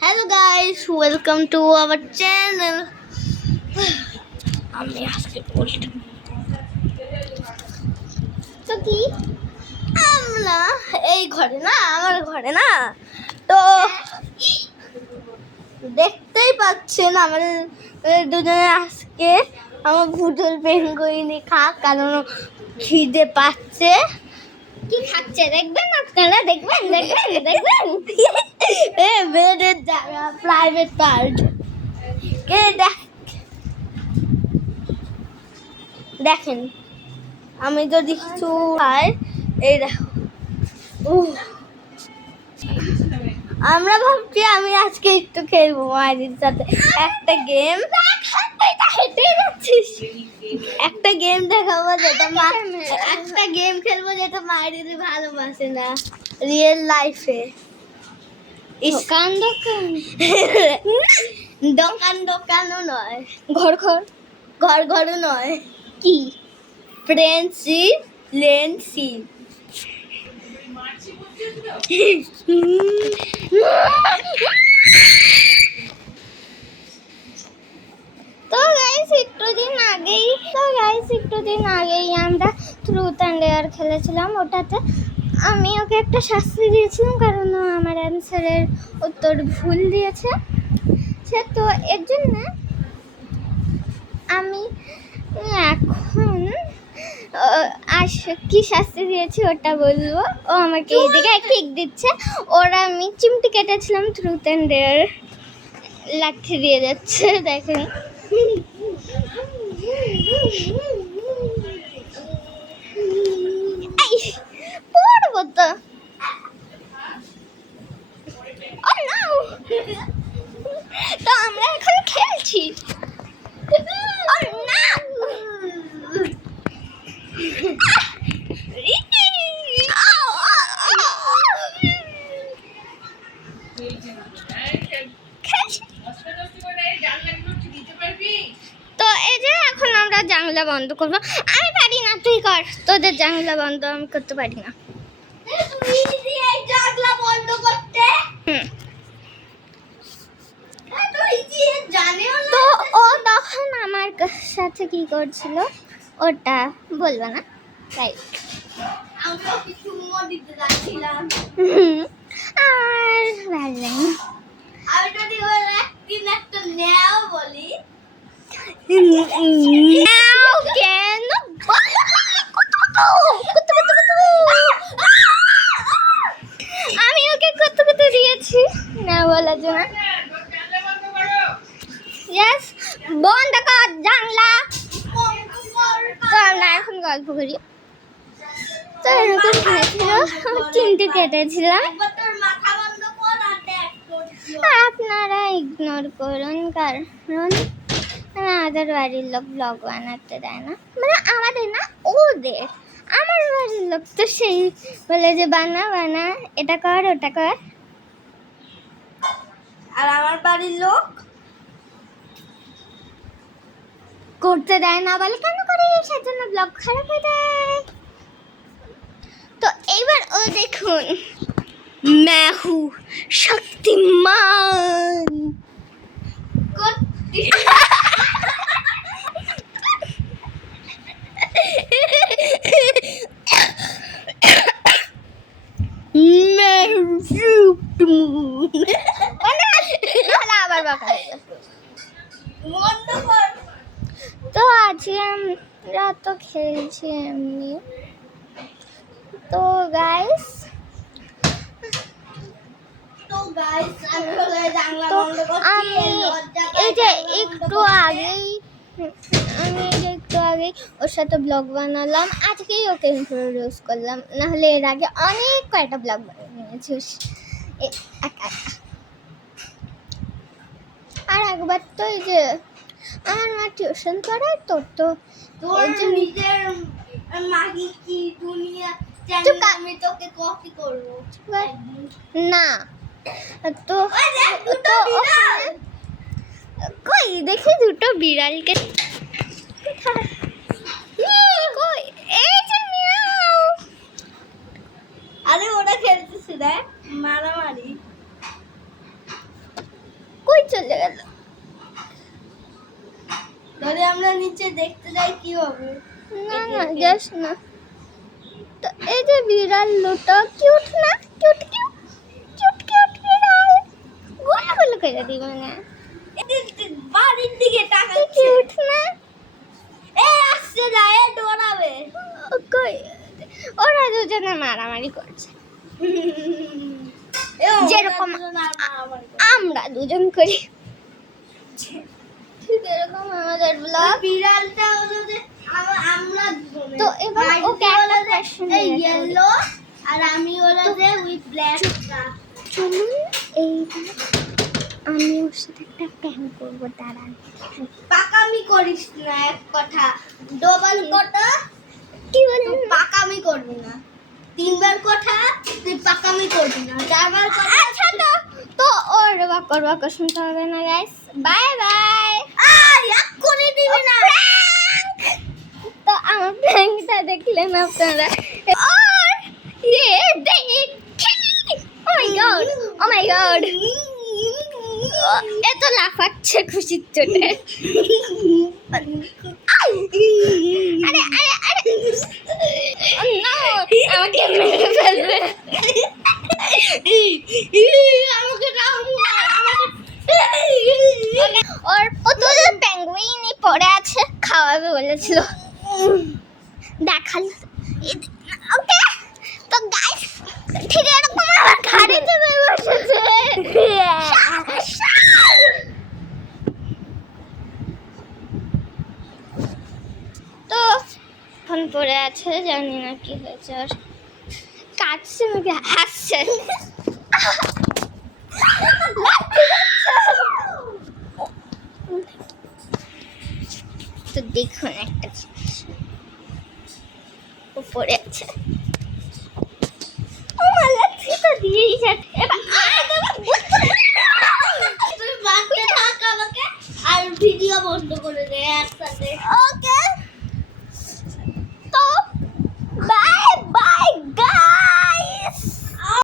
Hello guys, welcome to our channel. আমি আজকে বলতে তো কি আমরা এই ঘরে না আমার ঘরে না তো দেখতেই পাচ্ছেন আমাদের দুজনে আজকে আমার ভুটুল পেঙ্গুইনি খাক কারণ খিদে পাচ্ছে। কি খাচ্ছে দেখবেন আপনারা, দেখবেন বেডের জায়গা প্রাইভেট পার্ট কে দেখেন আমি যদি কিছু পাই এই দেখো আমরা ভাবছি আমি আজকে একটু খেলবো মায়ের সাথে একটা গেম। হেঁটেই যাচ্ছিস একটা গেম দেখাবো যেটা একটা গেম খেলবো যেটা মায়ের ভালোবাসে না রিয়েল লাইফে। দোকান দোকানও নয়, ঘরও নয়, কি ফ্রেন্ডশিপ লেন্ডশিপ। তো গাইস একটু দিন আগেই আমরা ট্রুথ অ্যান্ড ডেয়ার খেলেছিলাম। ওটাতে আমি ওকে একটা শাস্তি দিয়েছিলাম কারণ ও আমার অ্যান্সারের উত্তর ভুল দিয়েছে। সে তো এর জন্য আমি এখন কি শাস্তি দিয়েছি ওটা বলবো। ও আমাকে এইদিকে কিক দিচ্ছে, ওরা আমি চিমটি কেটেছিলাম ট্রুথ অ্যান্ড ডেয়ার লাঠি দিয়ে যাচ্ছে দেখেন। পড়বো তো তো আমরা এখন খেলছি। তো এই যে এখন আমরা জানলা বন্ধ করবো। আমি পারি না, তুই কর, তোদের জানলা বন্ধ আমি করতে পারি না। তো ও তখন আমার সাথে কি করছিল ওটা বলবো না, তাই আর ভালো লাগে না। আমি যদি একটা নেও বলি কেন আমি ওকে কত দিয়েছি না বলার জন্য। ইয়েস বন্ধ কর জানলা। তো আমরা এখন গল্প করি। তো এরকম হয়েছিল, চিমটি কেটেছিলাম। আপনারা ইগনোর করুন কারণ আমাদের বাড়ির লোক ব্লগ বানাতে দেয় না, মানে আমাদের না ওদের। আমার বাড়ির লোক তো সেই বলে যে বানা এটা কর ওটা কর, আর আমার বাড়ির লোক করতে দেয় না, বলে কেন করে সেজন্য ব্লগ খারাপ হয়ে যায়। তো এইবার ও দেখুন मैं हूँ शक्तिमान। मैं তো আজকে আমরা তো খেলছি এমনি। তো গাইস আমি এই যে একটু আগেই ওর সাথে ব্লগ বানালাম, আজকেই ওকে ইন্ট্রোডিউস করলাম, নাহলে এর আগে অনেক কয়টা ব্লগ বানিয়েছি। আর একবার তো এই যে আমার মা টিউশন পড়ায় তো নিজের মাগি কি দুনিয়া আমি তোকে কপি করবো না। তো কই দেখি দুটো বিড়ালকে, আরে ওরা খেলতেছে দেখ মারামারি। চলে গেল। ধরে আমরা নিচে দেখতে যাই কি হবে। না না যাস না। তো এই যে বিড়াল লোটা কিউট না, কিউট কিউট কিউট কিউট বিড়াল গোল গোল করে দিবে না, বাড়ির দিকে তাকাচ্ছে কিউট না। এ আসছে না, এ দৌড়াবে। কই ওরা দুজনে মারামারি করছে যেরকম আমরা দুজন করি। ঠিক এরকম আমাদের ব্লগ। বিড়ালটা হলো যে আমরা তো এবার ওকে একটা কোশ্চেন এই ইয়েলো আর আমি হলো যে উইথ ব্ল্যাক। চলুন এইবার আমি ওর সাথে একটা প্ল্যান করবো, দাঁড়ান। পাকামি করিস না, এক কথা ডবল কথা কি বললি, পাকামি করবি না। তিনবার কথা তুই পাকামি করবি না, চারবার কথা। আচ্ছা তো ওর বাকর বাকর শুনতে হবে না গাইস। Bye bye. এক করে দিবি না। তো আমার প্র্যাঙ্কটা দেখলেন আপনারা। আর ये देख, ও মাই গড, ও মাই গড, এত লাফাচ্ছে খুশির চোটে। আরে আরে আরে নো, আমাকে মেরে ফেলবে। ওর ও তো পেঙ্গুইনই পড়ে আছে, খাওয়াবে বলেছিল, দেখাল। ওকে তো গাইস ঠিক এরকম আমার ঘাড়ে চেপে বসেছে। তো ফোন পড়ে আছে, জানি না কি হয়েছে ওর, কাটছে মুখে হাসছে। তো দেখুন একটা জিনিস উপরে আছে, ও মালাচ্ছি তো দিয়েই যাচ্ছে। এবার তুই বাঁচতে থাক আমাকে, আর ভিডিও বন্ধ করে দে একসাথে। ওকে।